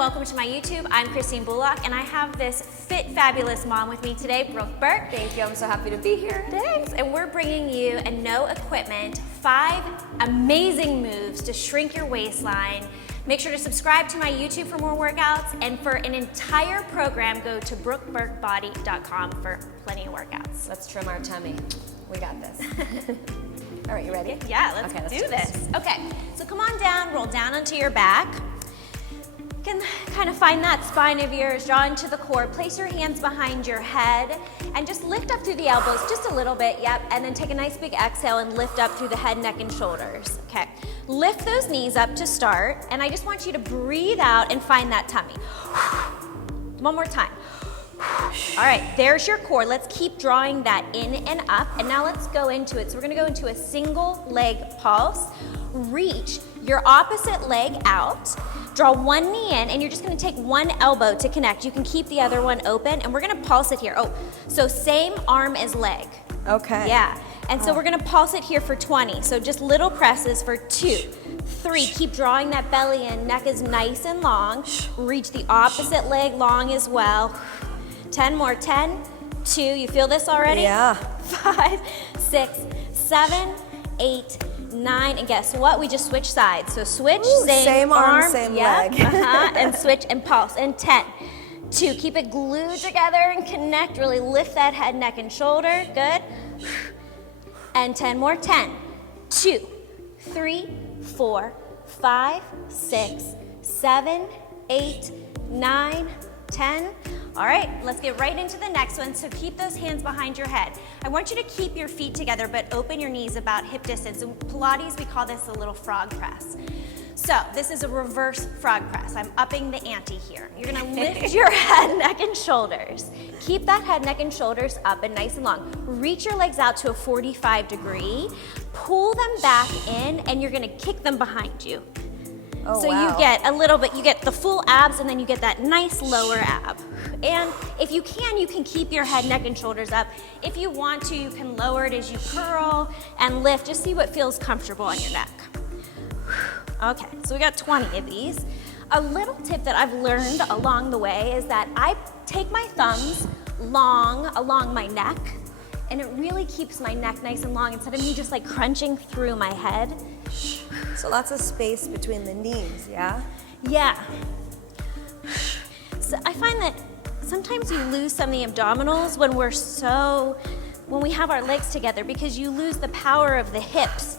welcome to my YouTube. I'm Christine Bullock, and I have this fit, fabulous mom with me today, Brooke Burke. Thank you, I'm so happy to be here. Thanks. And we're bringing you a no equipment, 5 amazing moves to shrink your waistline. Make sure to subscribe to my YouTube for more workouts, and for an entire program, go to brookeburkebody.com for plenty of workouts. Let's trim our tummy. We got this. All right, you ready? Yeah, let's do this. Okay, so come on down, roll down onto your back. You can kind of find that spine of yours, draw into the core, place your hands behind your head, and just lift up through the elbows just a little bit, yep, and then take a nice big exhale and lift up through the head, neck, and shoulders. Okay, lift those knees up to start, and I just want you to breathe out and find that tummy. One more time. All right, there's your core. Let's keep drawing that in and up, and now let's go into it. So we're gonna go into a single leg pulse. Reach your opposite leg out, draw one knee in, and you're just gonna take one elbow to connect. You can keep the other one open, and we're gonna pulse it here. Oh, so same arm as leg. Okay. Yeah, and so we're gonna pulse it here for 20. So just little presses for 2, 3, keep drawing that belly in, neck is nice and long. Reach the opposite leg long as well. 10 more, 10, 2, you feel this already? Yeah. 5, 6, 7, 8, 9, and guess what? We just switched sides. So switch, same arm, same yep, leg. and switch and pulse. And 10, 2, keep it glued together and connect. Really lift that head, neck, and shoulder. Good. And 10 more, 10, 2, 3, 4, 5, 6, 7, 8, 9, 10. All right, let's get right into the next one. So keep those hands behind your head. I want you to keep your feet together, but open your knees about hip distance. In Pilates, we call this a little frog press. So this is a reverse frog press. I'm upping the ante here. You're gonna lift your head, neck, and shoulders. Keep that head, neck, and shoulders up and nice and long. Reach your legs out to a 45 degree. Pull them back in, and you're gonna kick them behind you. Oh, so wow. you get a little bit, you get the full abs, and then you get that nice lower ab. And if you can keep your head, neck, and shoulders up. If you want to, you can lower it as you curl and lift. Just see what feels comfortable on your neck. Okay, so we got 20 of these. A little tip that I've learned along the way is that I take my thumbs long along my neck, and it really keeps my neck nice and long instead of me just like crunching through my head. So lots of space between the knees, yeah? Yeah. So I find that sometimes you lose some of the abdominals when we have our legs together, because you lose the power of the hips.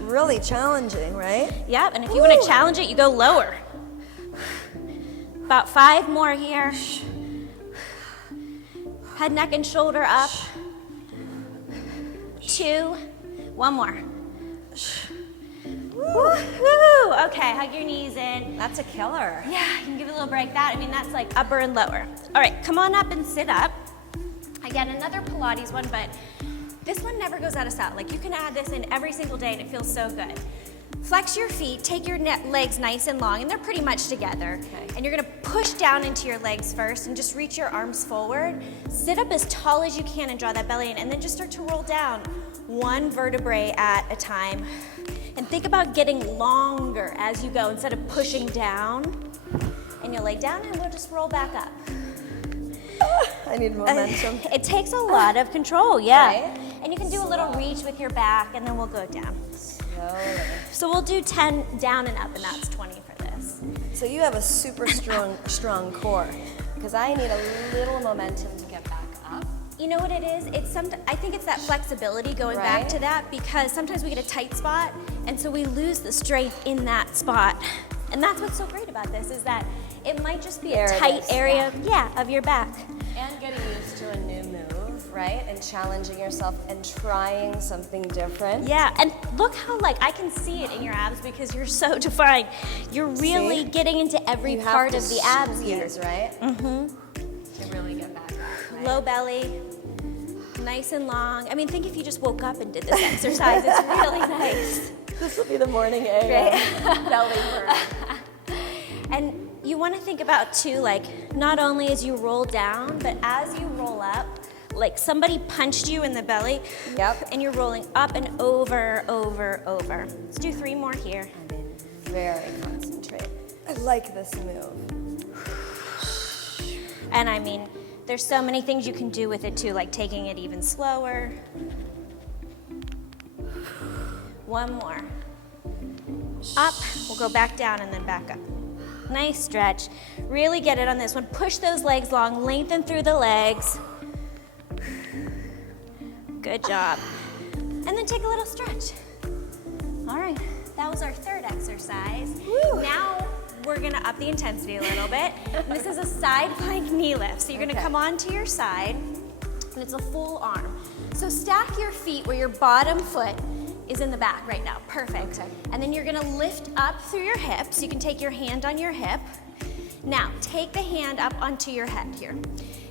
Really challenging, right? Yep, and if you want to challenge it, you go lower. About 5 more here. Head, neck, and shoulder up. 2, 1 more. Woohoo! Okay, hug your knees in. That's a killer. Yeah, you can give it a little break. That's like upper and lower. All right, come on up and sit up. Again, another Pilates one, but this one never goes out of style. Like, you can add this in every single day and it feels so good. Flex your feet, take your legs nice and long, and they're pretty much together. Okay. And you're gonna push down into your legs first and just reach your arms forward. Sit up as tall as you can and draw that belly in, and then just start to roll down one vertebrae at a time. And think about getting longer as you go instead of pushing down. And you'll lay down and we'll just roll back up. I need momentum. It takes a lot of control, yeah. Right? And you can do a little reach with your back, and then we'll go down. Slowly. So we'll do 10 down and up, and that's 20 for this. So you have a super strong core, because I need a little momentum to get back up. You know what it is? I think it's that flexibility going back to that, because sometimes we get a tight spot, and so we lose the strength in that spot. And that's what's so great about this, is that it might just be a tight area, of your back. And getting used to a new move, right? And challenging yourself and trying something different. Yeah, and look how I can see it in your abs because you're so defined. You're really getting into every part of the abs here. Right? Mm-hmm. To really get back up, right? Low belly, nice and long. I mean, think if you just woke up and did this exercise, it's really nice. This will be the morning AM. Right? Belly burn. And you want to think about too, not only as you roll down, but as you roll up, like somebody punched you in the belly. Yep. And you're rolling up and over, over, over. Let's do 3 more here. I'm being very concentrated. like this move. And I mean, there's so many things you can do with it too, like taking it even slower. One more. Up, we'll go back down and then back up. Nice stretch. Really get it on this one. Push those legs long, lengthen through the legs. Good job. And then take a little stretch. All right, that was our third exercise. Woo. Now we're gonna up the intensity a little bit. And this is a side plank knee lift. So you're gonna come onto your side, and it's a full arm. So stack your feet where your bottom foot is in the back right now. Perfect. Okay. And then you're gonna lift up through your hips. You can take your hand on your hip. Now, take the hand up onto your head here.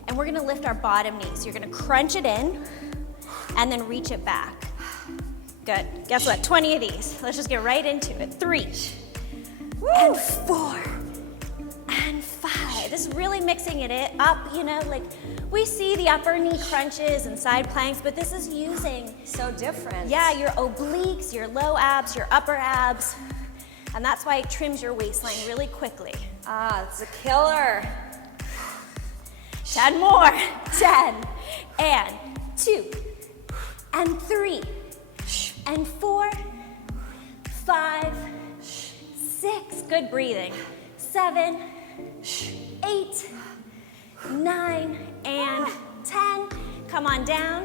And we're gonna lift our bottom knee. So you're gonna crunch it in and then reach it back. Good. Guess what? 20 of these. Let's just get right into it. 3, and 4, and 5. This is really mixing it up, you know, like we see the upper knee crunches and side planks, but this is using, So different. yeah, your obliques, your low abs, your upper abs, and that's why it trims your waistline really quickly. Ah, it's a killer. 10 more. 10, and 2, and 3, and 4, 5, 6, good breathing. 7, 8, 9, and 10. Come on down.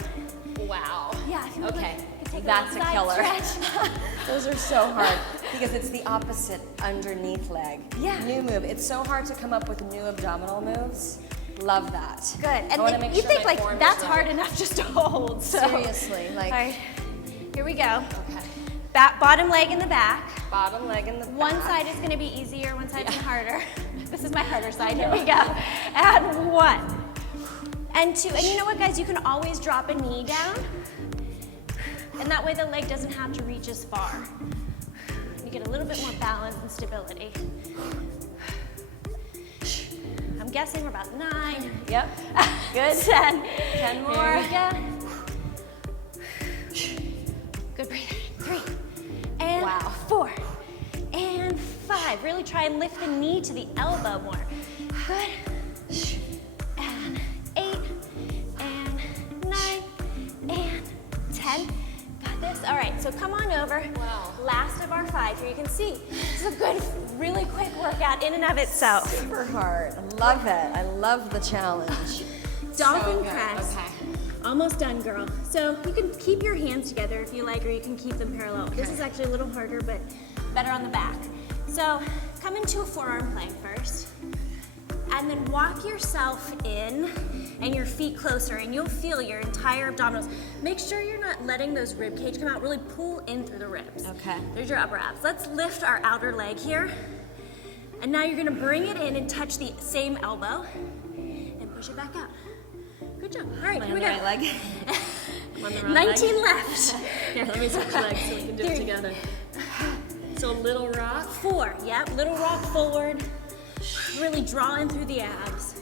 Wow. Yeah, if you Okay, take a that's a little killer. side stretch. Those are so hard because it's the opposite underneath leg. Yeah. New move. It's so hard to come up with new abdominal moves. Love that. Good. And I wanna then make you sure think my like form is that's right. hard enough just to hold. So. Seriously, like. All right, here we go. Okay. Bottom leg in the back. Bottom leg in the back. One side is gonna be easier, one side's harder. This is my harder side, here we go. And 1, and 2, and you know what guys, you can always drop a knee down, and that way the leg doesn't have to reach as far. You get a little bit more balance and stability. I'm guessing we're about 9. Yep. Good. 10. 10 more. Here we go. Good breathing. 3, and Wow. 4, and 5. Really try and lift the knee to the elbow more. Good. And 8, and 9, and 10. Got this. All right, so come on over. Wow. Last of our 5 here. You can see this is a good, really quick workout in and of itself. Super hard. I love it. I love the challenge. Dolphin So good. press. Okay. Almost done, girl. So you can keep your hands together if you like, or you can keep them parallel. This is actually a little harder, but better on the back. So come into a forearm plank first, and then walk yourself in and your feet closer, and you'll feel your entire abdominals. Make sure you're not letting those rib cage come out. Really pull in through the ribs. Okay. There's your upper abs. Let's lift our outer leg here. And now you're gonna bring it in and touch the same elbow and push it back out. Good job. All right, here we go. Right leg. I'm on the wrong 19 leg. left. Here, let me switch legs so we can do it together. So little rock. 4, yep, little rock forward. Really draw in through the abs.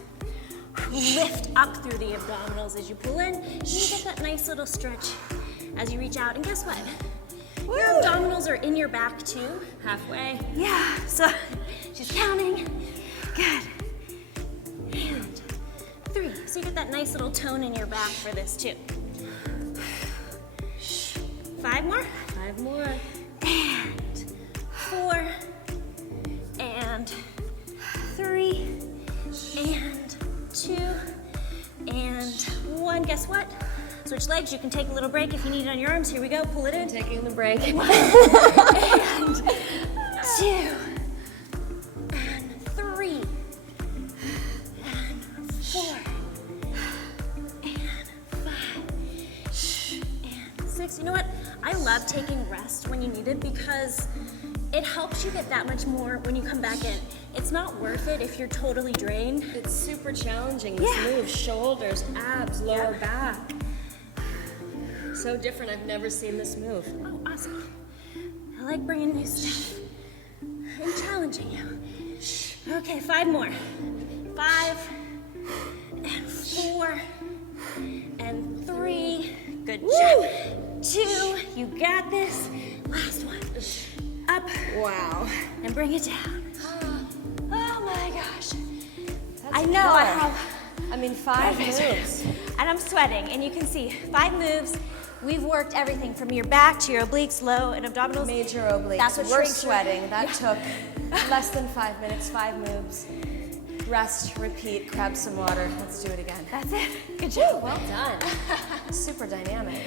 Lift up through the abdominals as you pull in. And you get that nice little stretch as you reach out. And guess what? Your abdominals are in your back too, halfway. Yeah, so she's counting. Good. And 3, so you get that nice little tone in your back for this too. 5 more. 5 more. And 4, and 3, and 2, and 1. Guess what? Switch legs. You can take a little break if you need it on your arms. Here we go. Pull it in. Taking the break. 1, and 2, and 3, and 4, and 5, and 6. You know what? I love taking rest when you need it because it helps you get that much more when you come back in. It's not worth it if you're totally drained. It's super challenging, this move. Shoulders, abs, lower back. So different. I've never seen this move. Oh, awesome. I like bringing new stuff and challenging you. Okay, 5 more. 5, and 4, and 3. Good job. 2, you got this. Last one. Up. Wow. And bring it down. I know, I have. I mean, 5 moves. And I'm sweating, and you can see 5 moves. We've worked everything from your back to your obliques, low and abdominals. Major obliques. That's what we're shrinks your- sweating. That took less than 5 minutes, 5 moves. Rest, repeat, grab some water. Let's do it again. That's it. Good job. Well done. Super dynamic.